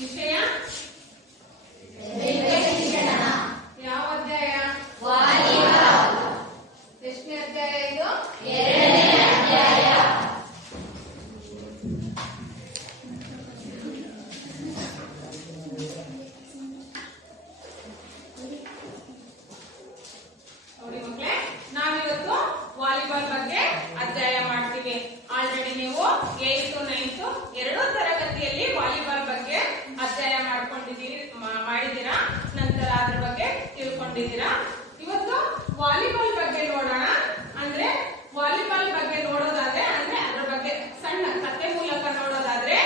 ವಿಷಯ ಯಾವ ಅಧ್ಯಾಯ? ಎಷ್ಟನೇ ಅಧ್ಯಾಯ ಇದು? ನೋಡಿ ಮಕ್ಕಳೇ, ನಾವಿವತ್ತು ವಾಲಿಬಾಲ್ ಬಗ್ಗೆ ಅಧ್ಯಾಯ ಮಾಡ್ತೀವಿ. ಆಲ್ರೆಡಿ ನೀವು 8th 9th ಎರಡೂ ತರಗತಿಯಲ್ಲಿ ವಾಲಿಬಾಲ್ ಬಗ್ಗೆ ಅಧ್ಯಾಯ ಮಾಡಿದ್ದೀರಾ. ನಂತರ ಅದ್ರ ಬಗ್ಗೆ ತಿಳ್ಕೊಂಡಿದ್ದೀರಾ. ಇವತ್ತು ವಾಲಿಬಾಲ್ ಬಗ್ಗೆ ನೋಡೋಣ. ಅಂದ್ರೆ ವಾಲಿಬಾಲ್ ಬಗ್ಗೆ ನೋಡೋದಾದ್ರೆ, ಅಂದ್ರೆ ಅದ್ರ ಬಗ್ಗೆ ಸಣ್ಣ ಕಥೆ ಮೂಲಕ ನೋಡೋದಾದ್ರೆ,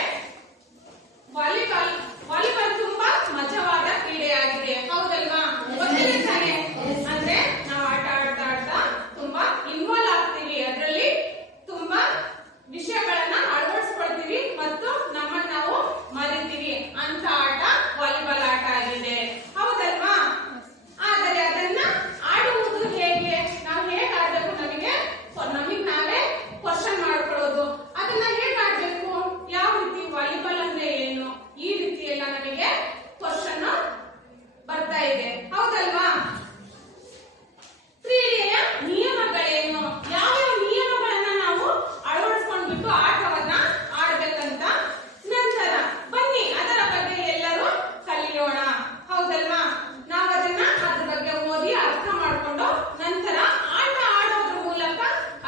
ವಾಲಿಬಾಲ್ ತುಂಬಾ ಮಜವಾದ ಕ್ರೀಡೆಯಾಗಿದೆ. ಹೌದಲ್ವಾ? ಗೊತ್ತಿದೆ ತಾನೆ? ಅಂದ್ರೆ ನಾವು ಆಟ ಆಡ್ತಾ ತುಂಬಾ ಇನ್ವಾಲ್ವ್ ಆಗ್ತೀವಿ. ಅದರಲ್ಲಿ ತುಂಬಾ ವಿಷಯಗಳನ್ನ ಅಳವಡಿಸ್ಕೊಳ್ತೀವಿ ಮತ್ತು ನಮ್ಮನ್ನ ನಾವು ಮರಿತೀವಿ ಅಂತ ಆಟ ವಾಲಿಬಾಲ್ ಆಟ ಆಗಿದೆ. ಹೌದಲ್ವಾ? ಆದರೆ ಅದನ್ನ ಆಡುವುದು ಹೇಗೆ, ನಾವು ಹೇಗೆ ಆಡ್ಬೇಕು, ನಮಗೆ ನಾವೇ ಕ್ವಶನ್ ಮಾಡ್ಕೊಳ್ಳೋದು. ಅದನ್ನ ಹೇಗೆ ಆಡ್ಬೇಕು, ಯಾವ ರೀತಿ, ವಾಲಿಬಾಲ್ ಅಂದ್ರೆ ಏನು, ಈ ರೀತಿ ಎಲ್ಲ ನಮಗೆ ಕ್ವಶನ್ ಬರ್ತಾ ಇದೆ. ಹೌದಲ್ವಾ? ಕ್ರೀಡೆಯ ನಿಯಮಗಳೇನು, ಯಾವ್ಯಾವ ನಿಯಮಗಳನ್ನ ನಾವು ಅಳವಡಿಸ್ಕೊಂಡ್ಬಿಟ್ಟು ಆಟವನ್ನ ಆಡ್ಬೇಕಂತ ನಂತರ ಬನ್ನಿ ಅದರ ಬಗ್ಗೆ ಎಲ್ಲರೂ ಕಲಿಯೋಣ. ಹೌದಲ್ವಾ? ನಾವು ಅದ್ರ ಬಗ್ಗೆ ಓದಿ ಅರ್ಥ ಮಾಡ್ಕೊಂಡು ನಂತರ ಆಟ ಆಡೋದ್ರ ಮೂಲಕ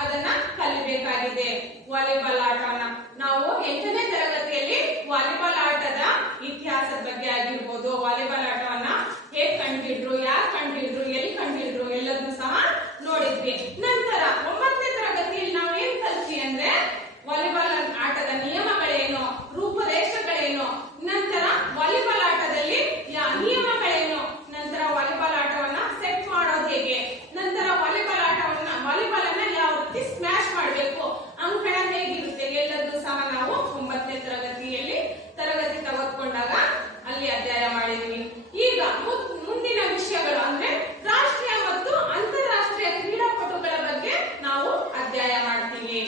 ಅದನ್ನ ಕಲಿಬೇಕಾಗಿದೆ. ವಾಲಿಬಾಲ್ ಆಟನ ನಾವು 8ನೇ ತರಗತಿಯಲ್ಲಿ ವಾಲಿಬಾಲ್ ಆಟದ ಇತಿಹಾಸದ ಬಗ್ಗೆ ಆಗಿರ್ಬೋದು, ವಾಲಿಬಾಲ್ ಆಟವನ್ನ ಹೇಗ್ ಕಂಡಿಡ್ರು, ಯಾರು ಕಂಡಿಡ್ರು, ಎಲ್ಲಿ ಕಂಡಿಡ್ರು ಎಲ್ಲದನ್ನು ಸಹ ನೋಡಿದ್ವಿ. ನಂತರ 9ನೇ ತರಗತಿಯಲ್ಲಿ ನಾವು ಏನ್ ಕಲ್ತ್ವಿ ಅಂದ್ರೆ ವಾಲಿಬಾಲ್ ಆಟದ ನಿಯಮಗಳೇನು, ರೂಪರೇಷೆಗಳೇನು, ನಂತರ ವಾಲಿಬಾಲ್ ಆಟದಲ್ಲಿ ನಿಯಮಗಳೇನು, ನಂತರ ವಾಲಿಬಾಲ್ ಆಟವನ್ನ ಸೆಟ್ ಮಾಡೋದು ಹೇಗೆ, ನಂತರ ವಾಲಿಬಾಲ್ ಅನ್ನ ಯಾವ ರೀತಿ ಸ್ಮ್ಯಾಶ್ ಮಾಡಬೇಕು, ಅಂಕಣ ಹೇಗಿರುತ್ತೆ ಎಲ್ಲದನ್ನು ಸಹ ನಾವು 9ನೇ ತರಗತಿಯಲ್ಲಿ ತರಗತಿ ತೆಗೆದುಕೊಂಡಾಗ ಅಲ್ಲಿ ಅಧ್ಯಾಯ ಮಾಡಿದ್ವಿ. ಈಗ ಮುಂದಿನ ವಿಷಯಗಳು ಅಂದ್ರೆ ರಾಷ್ಟ್ರೀಯ ಮತ್ತು ಅಂತಾರಾಷ್ಟ್ರೀಯ ಕ್ರೀಡಾಪಟುಗಳ ಬಗ್ಗೆ ನಾವು ಅಧ್ಯಾಯ ಮಾಡ್ತೀವಿ.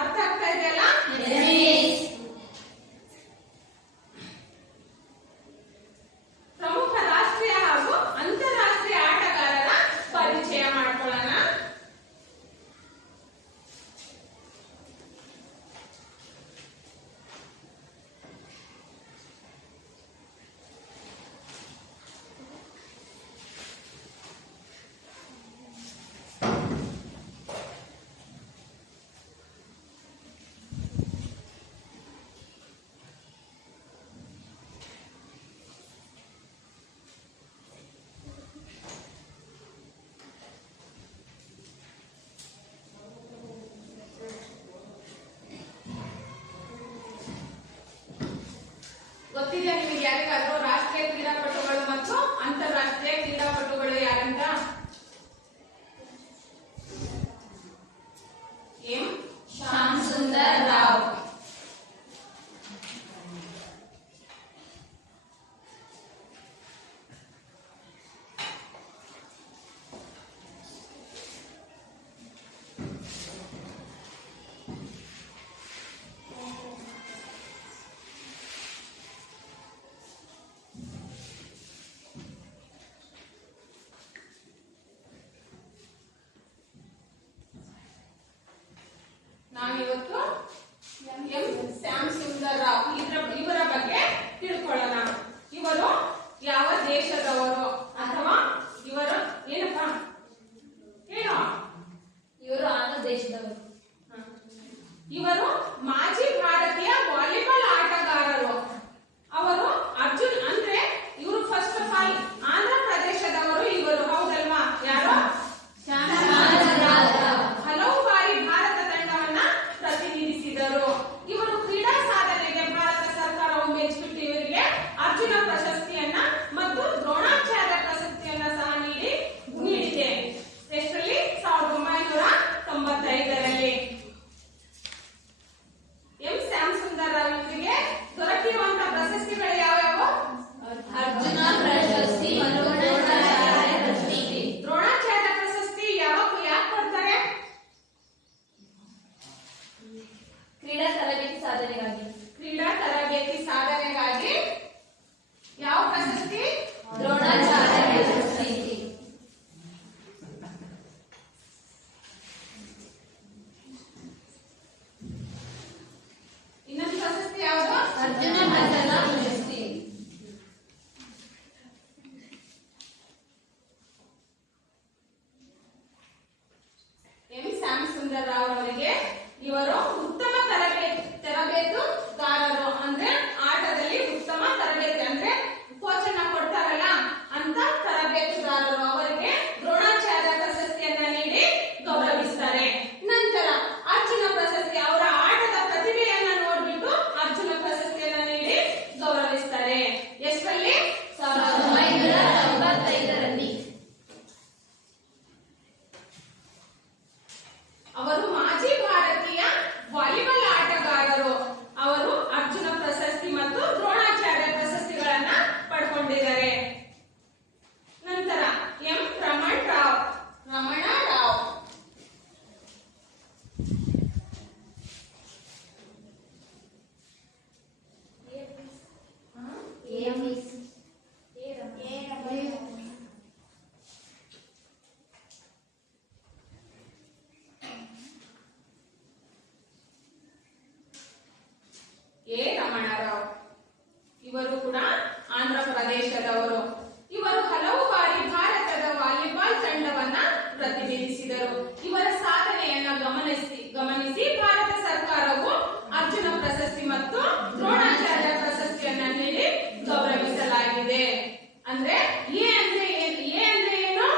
ಅರ್ಥ ಆಗ್ತಾ ಇದೆಯಲ್ಲ? ಪ್ರಮುಖ ರಾಷ್ಟ್ರೀಯ ಹಾಗೂ ಅಂತಾರಾಷ್ಟ್ರೀಯ ಆಟಗಾರರ ಪರಿಚಯ ಮಾಡ್ಕೊಳ್ಳೋಣ. ಗೊತ್ತಿದೆ ನಿಮಗೆ ಯಾರಿಗಾದ್ರೂ ರಾಷ್ಟ್ರೀಯ ಕ್ರೀಡಾಪಟುಗಳು ಮತ್ತು ಅಂತಾರಾಷ್ಟ್ರೀಯ ಕ್ರೀಡಾಪಟುಗಳು ಯಾರಂತ? ಎಂ ಶ್ಯಾಮ್ ಸುಂದರ್ ರಾವ್, ದೇಶದವರು. ಇವರು ಹಲವು ಬಾರಿ ಭಾರತದ ವಾಲಿಬಾಲ್ ತಂಡವನ್ನ ಪ್ರತಿನಿಧಿಸಿದರು. ಇವರ ಸಾಧನೆಯನ್ನ ಗಮನಿಸಿ ಭಾರತ ಸರ್ಕಾರವು ಅರ್ಜುನ ಪ್ರಶಸ್ತಿ ಮತ್ತು ದ್ರೋಣಾಚಾರ್ಯ ಪ್ರಶಸ್ತಿಯನ್ನ ನೀಡಿ ಗೌರವಿಸಲಾಗಿದೆ. ಅಂದ್ರೆ ಎ ಅಂದ್ರೆ ಏನು?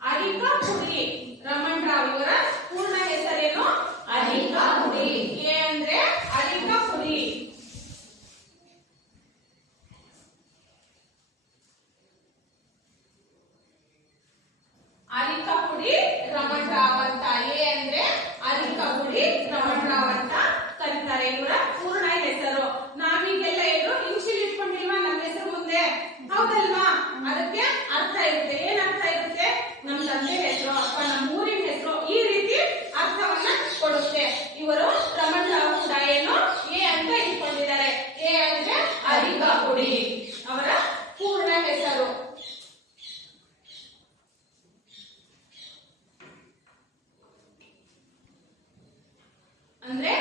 ಅರಿಕಾ ಪುಡಿ ರಮಣ್ ರಾವ್. ಇವರ ಪೂರ್ಣ ಹೆಸರೇನು? ಅರಿಕಾ ಪುಡಿ. ಎ ಅಂದ್ರೆ ಅರಿಕಾ ಪುಡಿ. ಅರಿಕಾ ಪುಡಿ ರಮಣ್ ರಾವ್ ಅಂತ. ಎ ಅಂದ್ರೆ ಅರಿಕಾ ಪುಡಿ ರಮಣ್ ರಾವ್ ಅಂತ ಕರೀತಾರೆ. ಇವರ ಪೂರ್ಣ ಹೆಸರು ನಾವೀಗೆಲ್ಲ ಏನು ಇಂಗ್ಲಿಷ್ ಇಟ್ಕೊಂಡಿಲ್ವಾ ನಮ್ಮ ಹೆಸರು ಮುಂದೆ, ಹೌದಲ್ವಾ? ಅದಕ್ಕೆ ಅರ್ಥ ಇರುತ್ತೆ. ಏನ್ ಅರ್ಥ ಇರುತ್ತೆ? ನಮ್ಮ ತಂದೆ ಹೆಸರು ಅಥವಾ ನಮ್ಮ ಊರಿನ ಹೆಸರು ಈ ರೀತಿ ಅರ್ಥವನ್ನ ಕೊಡುತ್ತೆ. ಇವರು ರಮಣ್ ರಾವ್ ಕೂಡ ಏನು ಎ ಅಂತ ಇಟ್ಕೊಂಡಿದ್ದಾರೆ. ಎ ಅಂದ್ರೆ ಅರಿಕಾ ಪುಡಿ ಅವರ ಪೂರ್ಣ ಹೆಸರು. ಅಂದ್ರೆ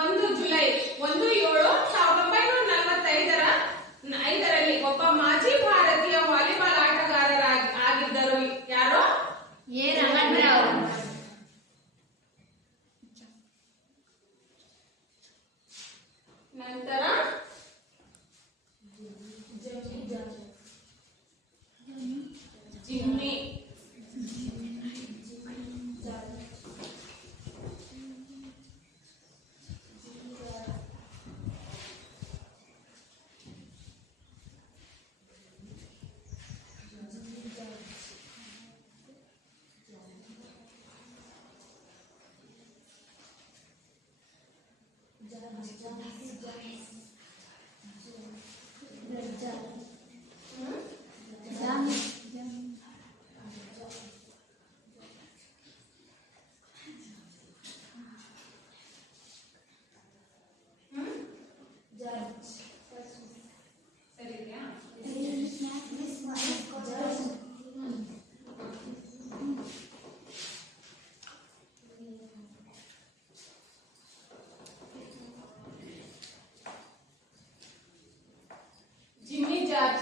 1 ಜುಲೈ 1/7/1945 ಒಬ್ಬ ಮಾಜಿ ಭಾರತೀಯ ವಾಲಿಬಾಲ್ ಆಟಗಾರರಾಗಿದ್ದರು. ಯಾರು? ಎ ರಮಣ್ ರಾವ್. ನಂತರ ಜಿಮ್ಮಿ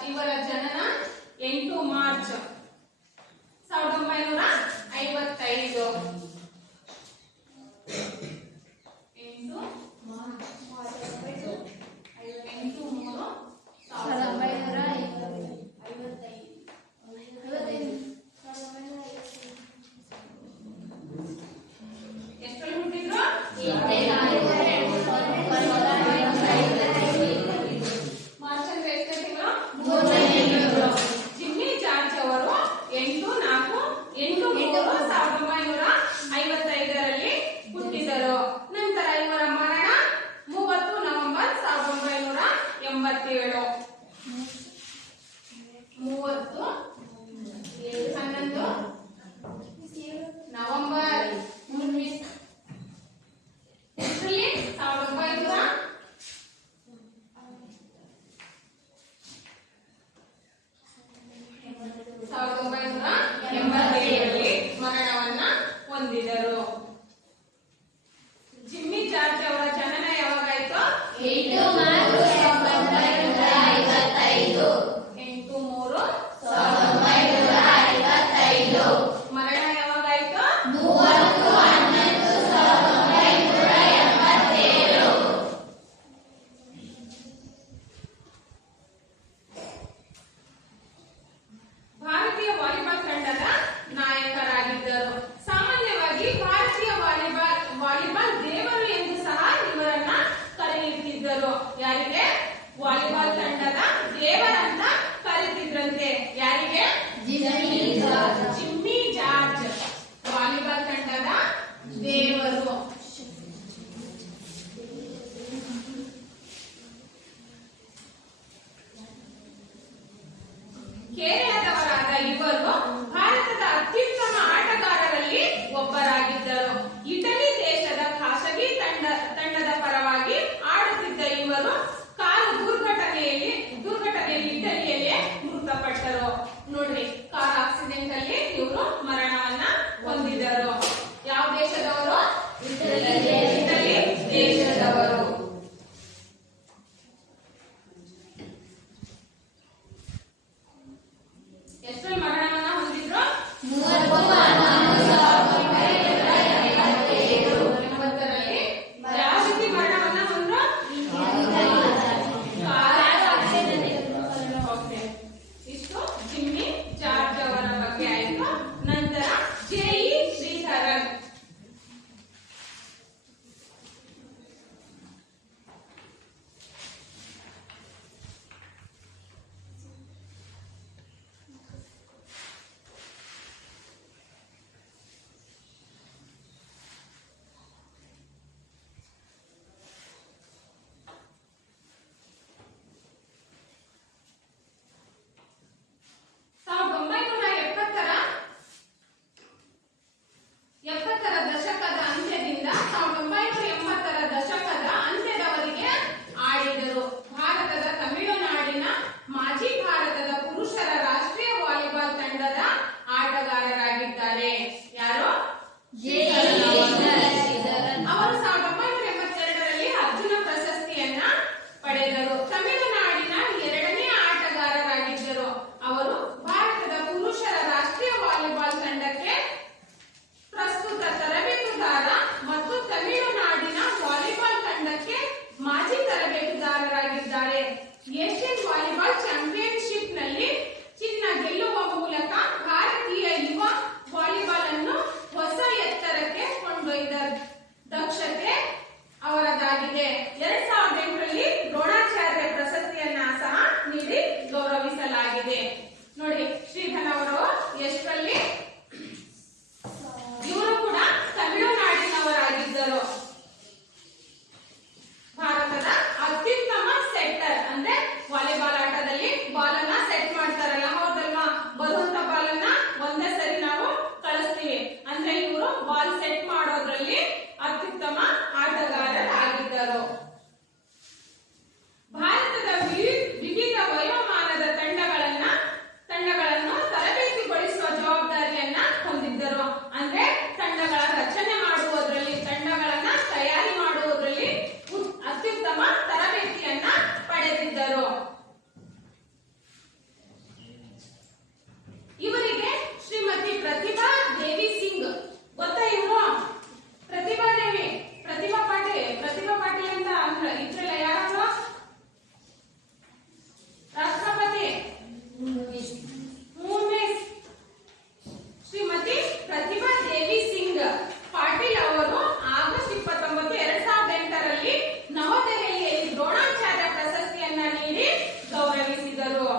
ಇವರ ಜನನ 8 ಮಾರ್ಚ್ 1955. 1955 ಹುಟ್ಟಿದರು. ನಂತರ ಇವರ ಮರಣ 30 ನವೆಂಬರ್ 1987. 30 11 ನವೆಂಬರ್ 1987 ಮರಣವನ್ನ ಹೊಂದಿದರು. ಜಿಮ್ಮಿ ಜಾರ್ಜ್ ಅವರ ಜನನ ಯಾವಾಗಾಯ್ತು? 8 ಮಾರ್ಚ್ 1955. 8/3/1955. ವಾಲಿಬಾಲ್ ಚಾಂಪಿಯನ್ಶಿಪ್ನಲ್ಲಿ ಚಿನ್ನ ಗೆಲ್ಲುವ ಮೂಲಕ ಭಾರತೀಯ ಯುವ ವಾಲಿಬಾಲ್ ಅನ್ನು ಹೊಸ ಎತ್ತರಕ್ಕೆ ಕೊಂಡೊಯ್ದ ದಕ್ಷತೆ ಅವರದಾಗಿದೆ. 2008ರಲ್ಲಿ ದ್ರೋಣಾಚಾರ್ಯ ಪ್ರಶಸ್ತಿಯನ್ನ ಸಹ ನೀಡಿ ಗೌರವಿಸಲಾಗಿದೆ. ನೋಡಿ, ಶ್ರೀಧರ್ ಅವರು ಎಷ್ಟರಲ್ಲಿ? ಇವರು ಕೂಡ ತಮಿಳುನಾಡಿನವರಾಗಿದ್ದರು. ಭಾರತದ ಅತ್ಯುತ್ತಮ ಸೆಟ್ಟರ್ ಅಂದ್ರೆ ವಾಲಿಬಾಲ್ ಆಟದಲ್ಲಿ ಬಾಲ್ ಅನ್ನ ಸೆಟ್ ಮಾಡ್ತಾರಲ್ಲ, ಹೌದಲ್ವಾ? ಬರುವಂತ ಬಾಲ್ ಅನ್ನ ಒಂದೇ ಸರಿ ನಾವು ಕಳಿಸ್ತೀವಿ. ಅಂದ್ರೆ ಇವರು ಬಾಲ್ ಸೆಟ್ ಮಾಡೋದ್ರಲ್ಲಿ ಅತ್ಯುತ್ತಮ ಆಟಗಾರರಾಗಿದ್ದರು. ಭಾರತದ ವಿವಿಧ ವಯೋಮಾನದ ತಂಡಗಳನ್ನು ತರಬೇತಿಗೊಳಿಸುವ ಜವಾಬ್ದಾರಿಯನ್ನ ಹೊಂದಿದ್ದರು. ಅಂದ್ರೆ ತಂಡಗಳ ರಚನೆ ಮಾಡುವುದರಲ್ಲಿ, ತಂಡಗಳನ್ನ ತಯಾರಿ ಮಾಡುವುದರಲ್ಲಿ ಅತ್ಯುತ್ತಮ ತರಬೇತಿಯನ್ನ ಪಡೆದಿದ್ದರು. ಇವರಿಗೆ ಶ್ರೀಮತಿ ಪ್ರತಿಭಾ ದೇವಿ ಸಿಂಗ್ ಗೊತ್ತಾ? ಇವರು ಪ್ರತಿಭಾ ದೇವಿ, ಪ್ರತಿಭಾ ಪಾಟೀಲ್ ಅಂತ ಅಂದ್ರೆ ಇದ್ರಲ್ಲ, ಯಾರು? ರಾಷ್ಟ್ರಪತಿ ಶ್ರೀಮತಿ ಪ್ರತಿಭಾ ದೇವಿ ಸಿಂಗ್ ಪಾಟೀಲ್ ಅವರು ಆಗಸ್ಟ್ 29, 2008ರಲ್ಲಿ ನವದೆಹಲಿಯಲ್ಲಿ ದ್ರೋಣಾಚಾರ್ಯ ಪ್ರಶಸ್ತಿಯನ್ನ ನೀಡಿ ಗೌರವಿಸಿದರು.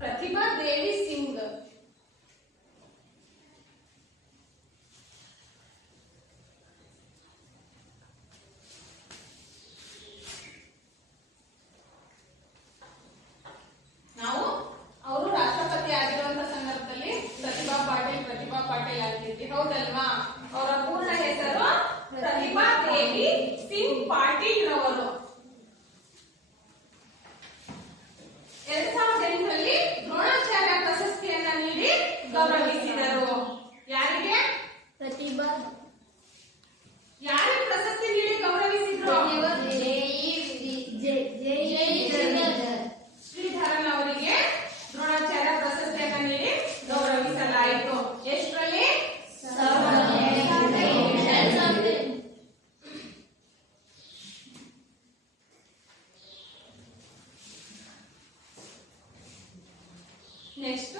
ಪ್ರತಿಭಾ ದೇವಿ ಸಿಂಗ್ ನಾವು ಅವರು ರಾಷ್ಟ್ರಪತಿ ಆಗಿರುವಂತ ಸಂದರ್ಭದಲ್ಲಿ ಪ್ರತಿಭಾ ಪಾಟೀಲ್ ಆಗ್ತಿದ್ವಿ, ಹೌದಲ್ವಾ? ಅವರ ಪೂರ್ಣ ಹೆಸರು ಪ್ರತಿಭಾ ದೇವಿ ಸಿಂಗ್ ಪಾಟೀಲ್ ರವರು. 2008ರಲ್ಲಿ ದ್ರೋಣಾಚಾರ್ಯ ಪ್ರಶಸ್ತಿಯನ್ನ ನೀಡಿ ಗೌರವಿಸಿದರು. ಯಾರಿಗೆ? ಪ್ರತಿಭಾ. ಯಾರಿಗೆ ಪ್ರಶಸ್ತಿ ನೀಡಿ ಗೌರವಿಸಿದ್ರು? ಶ್ರೀಧರನ್ ಅವರಿಗೆ ದ್ರೋಣಾಚಾರ್ಯ ಪ್ರಶಸ್ತಿಯನ್ನ ನೀಡಿ ಗೌರವಿಸಲಾಯಿತು. ಎಷ್ಟರಲ್ಲಿ? ನೆಕ್ಸ್ಟ್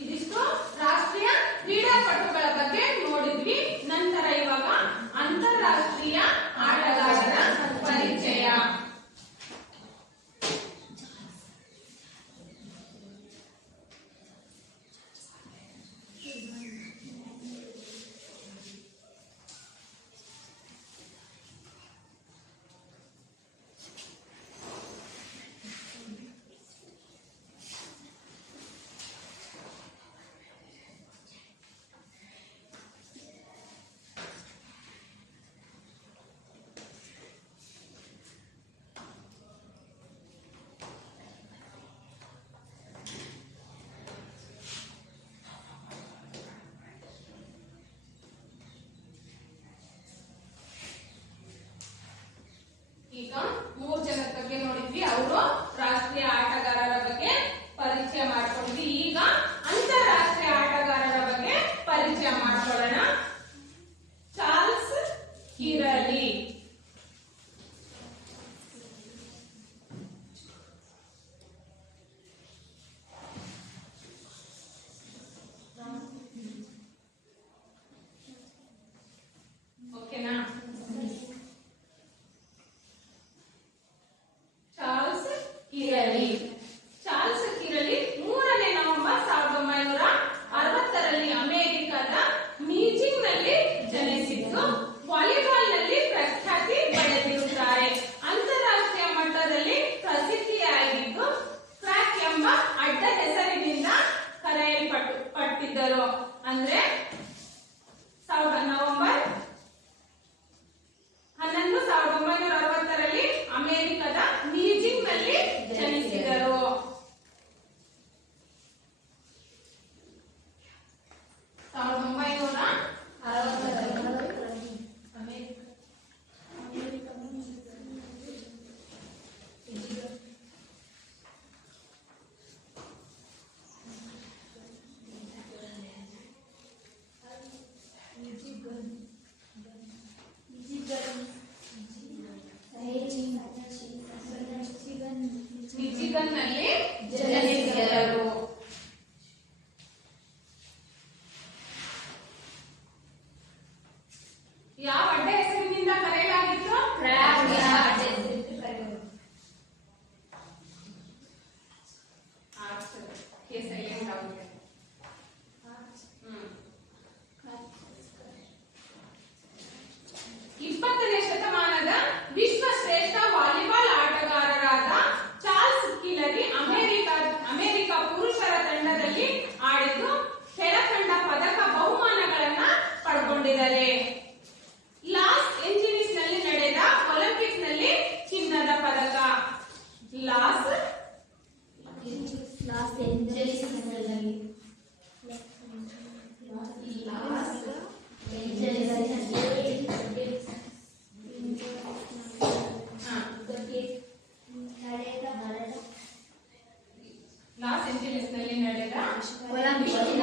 ಇದಿಷ್ಟು ರಾಷ್ಟ್ರೀಯ ಕ್ರೀಡಾಪಟುಗಳ ಬಗ್ಗೆ ನೋಡಿದ್ವಿ. ನಂತರ ಇವಾಗ ಅಂತಾರಾಷ್ಟ್ರೀಯ ಆಟಗಾರರ ಪರಿಚಯ. ಈಗ 3 ಜನರ ಬಗ್ಗೆ ನೋಡಿದ್ವಿ. ಅವರು ರಾಷ್ಟ್ರೀಯ ಆಟಗಾರರ ಬಗ್ಗೆ ಪರಿಚಯ ಮಾಡ್ಕೊಂಡ್ವಿ. ಈಗ ಅಂತಾರಾಷ್ಟ್ರೀಯ ಆಟಗಾರರ ಬಗ್ಗೆ ಪರಿಚಯ ಮಾಡ್ಕೊಳ್ಳೋಣ. ಚಾರ್ಲ್ಸ್ ಕಿರಲಿ. ಓಕೆನಾ? ಚಾರ್ಲ್ಸ್ ಕಿರಲಿ 3ನೇ ನವೆಂಬರ್ 1960ರಲ್ಲಿ ಅಮೆರಿಕದ ಮೀಜಿಂಗ್ನಲ್ಲಿ ಜನಿಸಿದ್ದು ವಾಲಿಬಾಲ್ನಲ್ಲಿ ಪ್ರಖ್ಯಾತಿ ಪಡೆದಿರುತ್ತಾರೆ. ಅಂತಾರಾಷ್ಟ್ರೀಯ ಮಟ್ಟದಲ್ಲಿ ಪ್ರಸಿದ್ಧಿಯಾಗಿದ್ದು ಕ್ರ್ಯಾಕ್ ಎಂಬ ಅಡ್ಡ ಹೆಸರಿನಿಂದ ಕರೆಯಲ್ಪಟ್ಟಿದ್ದರು. ಅಂದ್ರೆ ನವೆಂಬರ್ 11, 1960ರಲ್ಲಿ ಅಮೆರಿಕದ ಮೀಜಿಂಗ್ನಲ್ಲಿ ಜನಿಸಿದರು.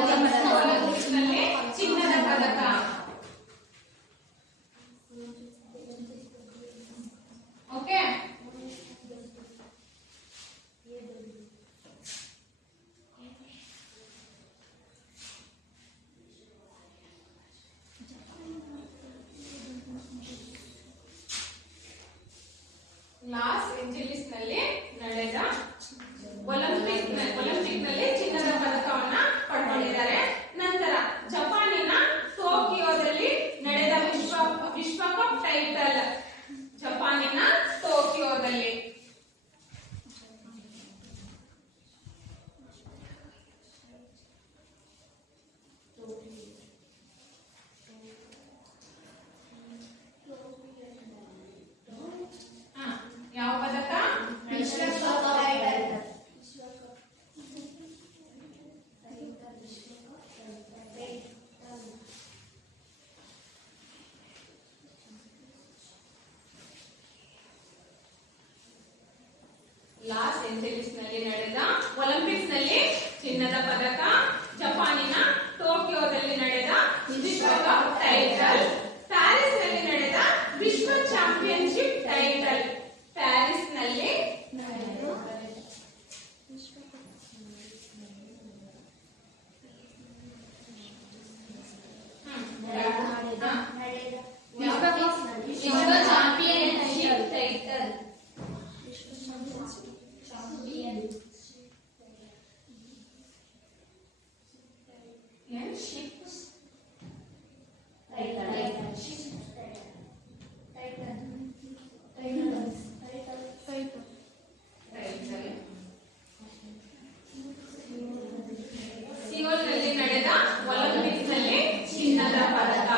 ಒಲಿಂಪಿಕ್ಸ್ನಲ್ಲಿ ಚಿನ್ನದ ಪದಕ. ಓಕೆ, ಲಾಸ್ ಏಂಜಲೀಸ್ನಲ್ಲಿ ನಡೆದ ಒಲಿಂಪಿಕ್ನಲ್ಲಿ ಚಿನ್ನದ ಪದಕವನ್ನ ಪಡ್ಕೊಂಡಿದ್ದಾರೆ. ನಂತರ ಜಪಾನಿನ ಟೋಕಿಯೋದಲ್ಲಿ ನಡೆದ ವಿಶ್ವಕಪ್ ಟೈಟಲ್. ಜಪಾನಿನ ಟೋಕಿಯೋದಲ್ಲಿ ಯಾವ ಪದಕ? ಲಾಸ್ ಏಂಜಲೀಸ್ನಲ್ಲಿ ನಡೆದ ಒಲಿಂಪಿಕ್ಸ್ನಲ್ಲಿ ಚಿನ್ನದ ಪದಕ, ಜಪಾನಿನ ಟೋಕಿಯೋದಲ್ಲಿ ನಡೆದ ವಿಶ್ವಕಪ್ ಟೈಟಲ್, ಪ್ಯಾರಿಸ್ನಲ್ಲಿ ನಡೆದ ವಿಶ್ವ ಚಾಂಪಿಯನ್ಶಿಪ್ ಟೈಟಲ್. ಪ್ಯಾರಿಸ್ನಲ್ಲಿ ವಿಶ್ವ ಚಾಂಪಿಯನ್ಶಿಪ್ ಟೈಟಲ್. ಸಿಯೋಲ್ನಲ್ಲಿ ನಡೆದ ಒಲಿಂಪಿಕ್ಸ್ನಲ್ಲಿ ಚಿನ್ನದ ಪದಕ.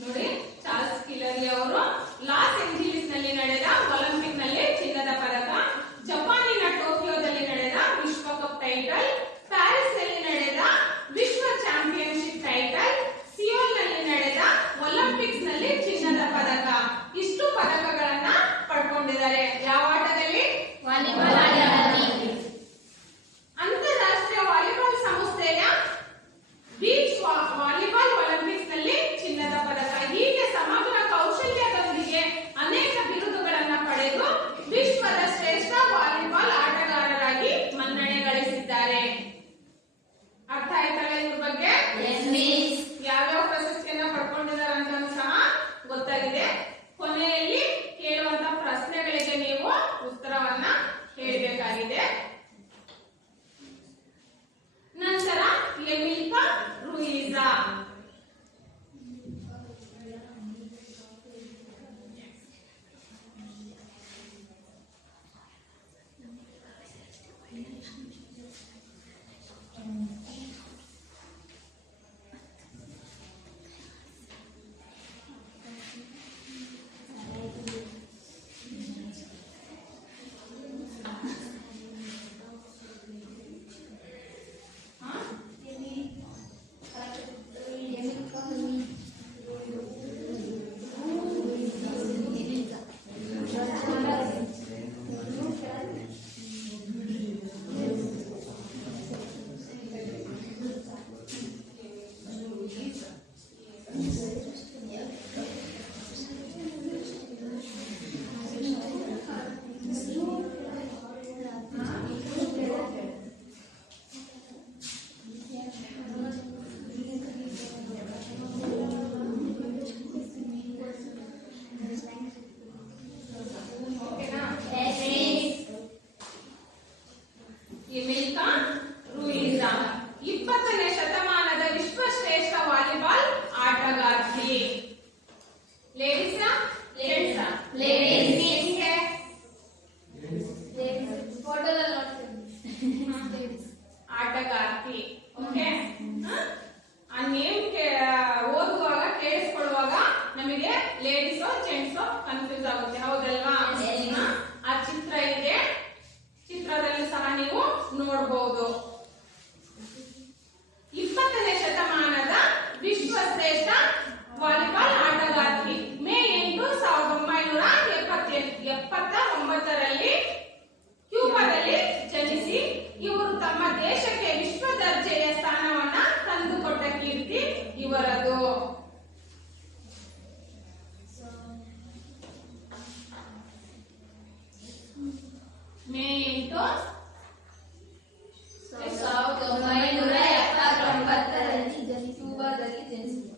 ನೋಡಿ, ಚಾರ್ಲ್ಸ್ ಕಿಲರಿ ಅವರು ಲಾಸ್ ಏಂಜಲೀಸ್ನಲ್ಲಿ ನಡೆದ ಒಲಿಂಪಿಕ್ನಲ್ಲಿ ಚಿನ್ನದ ಪದಕ, ಜಪಾನಿನ ಟೋಕಿಯೋದಲ್ಲಿ ನಡೆದ ವಿಶ್ವಕಪ್ ಟೈಟಲ್, ಪ್ಯಾರಿಸ್ನಲ್ಲಿ ನಡೆದ ವಿಶ್ವ ಚಾಂಪಿಯನ್ಶಿಪ್ ಟೈಟಲ್, ಸಿಯೋಲ್ನಲ್ಲಿ ನಡೆದ ಒಲಿಂಪಿಕ್ಸ್ನಲ್ಲಿ ಚಿನ್ನದ ಪದಕ. ಇಷ್ಟು ಪದಕಗಳನ್ನ ಪಡ್ಕೊಂಡಿದ್ದಾರೆ. ಯಾವ ಆಟದಲ್ಲಿ? ವಾಲಿಬಾಲ್ ಆಟದಲ್ಲಿ. ಅಂತಾರಾಷ್ಟ್ರೀಯ ವಾಲಿಬಾಲ್ ಸಂಸ್ಥೆಯ ಬೀಚ್ ವಾಲಿಬಾಲ್ ಒಲಿಂಪಿಕ್ಸ್ನಲ್ಲಿ ಚಿನ್ನದ ಪದಕ. ಹೀಗೆ ಸಮಗ್ರ ಕೌಶಲ್ಯದೊಂದಿಗೆ ಅನೇಕ ಬಿರುದುಗಳನ್ನು ಪಡೆದು ವಿಶ್ವದ ಶ್ರೇಷ್ಠ ವಾಲಿಬಾಲ್ ಆಟಗಾರರಾಗಿ ಮನ್ನಣೆ ಗಳಿಸಿದ್ದಾರೆ. ಅರ್ಥ ಆಯ್ತಲ್ಲ ಇದ್ರ ಬಗ್ಗೆ? ಯಾವ್ಯಾವ ಪ್ರಶಸ್ತಿಯನ್ನ ಪಡ್ಕೊಂಡಿದ್ದಾರೆ ಅಂತ ಸಹ ಗೊತ್ತಾಗಿದೆ. ಕೊನೆಯಲ್ಲಿ ಕೇಳುವಂತ ಪ್ರಶ್ನೆಗಳಿಗೆ ನೀವು ಉತ್ತರವನ್ನ ಹೇಳಿ. ಎಮಿಲ್ಕಾ ರೂಯಿಜಾ. 20ನೇ ಶತಮಾನದ ವಿಶ್ವಶ್ರೇಷ್ಠ ವಾಲಿಬಾಲ್ ಆಟಗಾರ್ತಿ. ಲೇಡೀಸಾ ಜೆಂಟ್ಸಾ? ಆಟಗಾರ್ತಿ. ಓಕೆ, ಆ ನೇಮ್ ಓದುವಾಗ ಕೇಳಿಸ್ಕೊಳ್ಳುವಾಗ ನಮಗೆ ಲೇಡೀಸೋ ಜೆಂಟ್ಸೋ ಕನ್ಫ್ಯೂಸ್ ಆಗುತ್ತೆ, ಹೌದಲ್ವಾ? ಆ ಚಿತ್ರ ಇದೆ, ಚಿತ್ರದಲ್ಲಿ ಸಹ ನೀವು ನೋಡಬಹುದು. 20ನೇ ಶತಮಾನದ ವಿಶ್ವಶ್ರೇಷ್ಠ ವಾಲಿಬಾಲ್ ಆಟಗಾರ್ತಿ. ಮೇ 8, 1979ರಲ್ಲಿ ಕ್ಯೂಬಾದಲ್ಲಿ ಜನಿಸಿ ಇವರು ತಮ್ಮ ದೇಶಕ್ಕೆ ವಿಶ್ವ ದರ್ಜೆಯ ಸ್ಥಾನವನ್ನ ತಂದುಕೊಟ್ಟ ಕೀರ್ತಿ ಇವರದು. ಮೇ 8, 1979ರಲ್ಲಿ ಕ್ಯೂಬಾದಲ್ಲಿ ಜನಿಸಿದರು.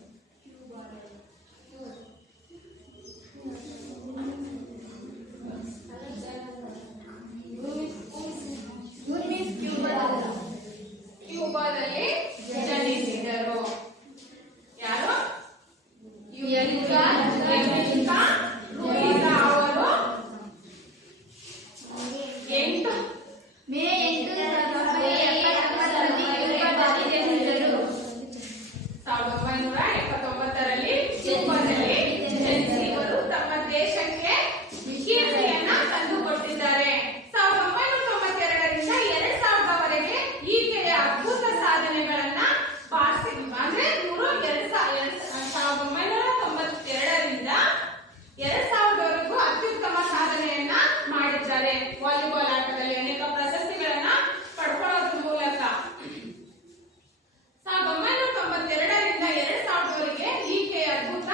ಕ್ಯೂಬಾದಲ್ಲಿ ಜನಿಸಿದರು. ಯಾರು? ಎಮಿಲ್ಕಾ ರೂಯಿಜಾ ಅವರು ಮೇ 8, 1979ರಲ್ಲಿ ಕ್ಯೂಬಾದಲ್ಲಿ ಜನಿಸಿದರು. 1979ರಲ್ಲಿ ಕ್ಯೂಬಾದಲ್ಲಿ ಜನಿಸಿ ಇವರು ತಮ್ಮ ದೇಶಕ್ಕೆ ಕೀರ್ತಿಯನ್ನ ತಂದುಕೊಟ್ಟಿದ್ದಾರೆ. 1992ರಿಂದ 2000ವರೆಗೆ ಈಕೆಯ ಅದ್ಭುತ ಸಾಧನೆಗಳನ್ನ ಅಂದ್ರೆ ಇವರು 1992ರಿಂದ 2000ವರೆಗೂ ಅತ್ಯುತ್ತಮ ಸಾಧನೆಯನ್ನ ಮಾಡಿದ್ದಾರೆ. ವಾಲಿಬಾಲ್ ಆಟದಲ್ಲಿ ಅನೇಕ ಪ್ರಶಸ್ತಿಗಳನ್ನ ಪಡ್ಕೊಳ್ಳೋದ್ರ ಮೂಲಕ 1992ರಿಂದ 2000ವರೆಗೆ ಈಕೆಯ ಅದ್ಭುತ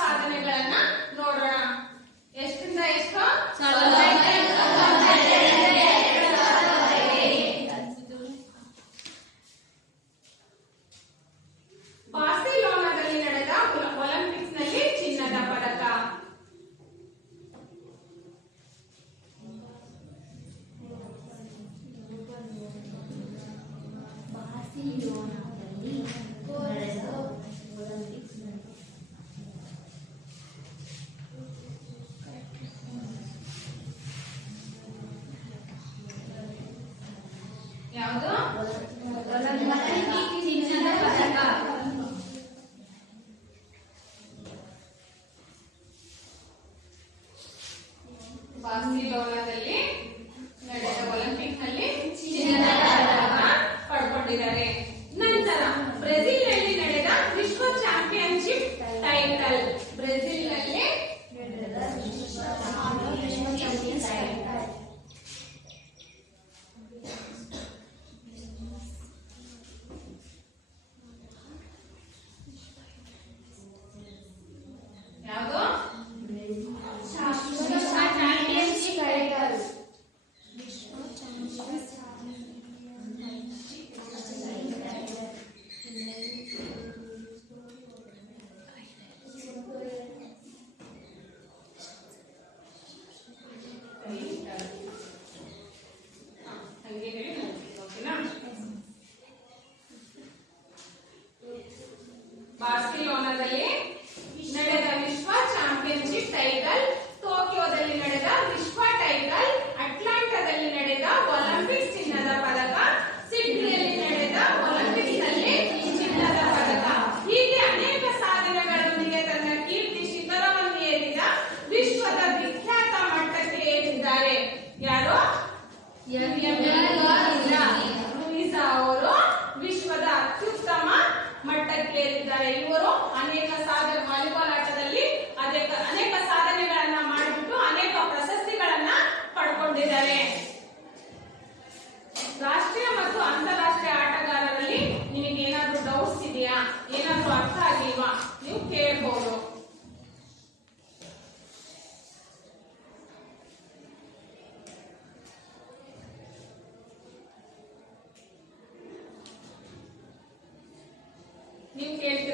ಸಾಧನೆಗಳನ್ನ ನೋಡೋಣ. ಎಷ್ಟರಿಂದ ಎಷ್ಟು? ಬಾರ್ಸಿಲೋನಾದಲ್ಲಿ ನಡೆದ ಒಲಿಂಪಿಕ್ಸ್ ನಲ್ಲಿ ಚಿನ್ನದ ಪದಕ. ಬಾರ್ಸಿಲೋನಾದಲ್ಲಿ ನಡೆದ ಒಲಿಂಪಿಕ್ಸ್ನಲ್ಲಿ ಯಾವುದು? ಒಲಿಂಪಿಕ್ ಚಿನ್ನದ ಪದಕ. ಬಾರ್ಸಿಲೋನಾದಲ್ಲಿ ನಡೆದ ಒಲಿಂಪಿಕ್ ನಲ್ಲಿ ಚಿನ್ನದ ಪದಕ ಪಡ್ಕೊಂಡಿದ್ದಾರೆ. ನಂತರ ಬ್ರೆಜಿಲ್ನಲ್ಲಿ ನಡೆದ ವಿಶ್ವ ಚಾಂಪಿಯನ್ಶಿಪ್ ಟೈಟಲ್. ಬ್ರೆಜಿಲ್ನಲ್ಲಿ ನಡೆದ ವಿಶ್ವ ಚಾಂಪಿಯನ್ಸ್ ಟೈಟಲ್. ಯಾವುದು? ವಿಶ್ವ ಚಾಂಪಿಯನ್ಶಿಪ್ ಟೈಟಲ್. ಹಂಗೆ ಹೇಳಿ ಓಕೆನಾ? ಬಾರ್ಸಿಲೋನಾದಲ್ಲಿ ನಡೆದ ವಿಶ್ವ ಚಾಂಪಿಯನ್ಶಿಪ್ ಟೈಟಲ್, ಟೋಕಿಯೋದಲ್ಲಿ ನಡೆದ ವಿಶ್ವ ಟೈಟಲ್, ಅಟ್ಲಾಂಟಾದಲ್ಲಿ ನಡೆದ ಒಲಿಂಪಿಕ್ಸ್ ಚಿನ್ನದ ಪದಕ, ಸಿಡ್ನಿಯಲ್ಲಿ ನಡೆದ ಒಲಿಂಪಿಕ್ಸ್ ನಲ್ಲಿ ಚಿನ್ನದ ಪದಕ. ಹೀಗೆ ಅನೇಕ ಸಾಧನೆಗಳೊಂದಿಗೆ ತನ್ನ ಕೀರ್ತಿ ಶಿಖರವನ್ನು ಏರಿದ ವಿಶ್ವದ ವಿಖ್ಯಾತ ಮಟ್ಟಕ್ಕೆ ಏರಿದ್ದಾರೆ. ಯಾರು? ರೂಯಿಜಾ ಅವರು ವಿಶ್ವದ ಅತ್ಯುತ್ತಮ ಮಟ್ಟಕ್ಕೇರಿದ್ದಾರೆ. ಇವರು ಅನೇಕ ಸಾಧನೆ ವಾಲಿಬಾಲ್ ಆಟದಲ್ಲಿ ಅನೇಕ ಸಾಧನೆಗಳನ್ನ ಮಾಡಿಬಿಟ್ಟು ಅನೇಕ ಪ್ರಶಸ್ತಿಗಳನ್ನ ಪಡ್ಕೊಂಡಿದ್ದಾರೆ. ರಾಷ್ಟ್ರೀಯ ಮತ್ತು ಅಂತಾರಾಷ್ಟ್ರೀಯ ಆಟಗಾರರಲ್ಲಿ ನಿಮಗೆ ಏನಾದ್ರೂ ಡೌಟ್ಸ್ ಇದೆಯಾ? ಏನಾದ್ರೂ ಅರ್ಥ ಆಗಿಲ್ವಾ? ನೀವು ಕೇಳಬಹುದು. ನೀವು ಕೇಳ್ತೀರಾ?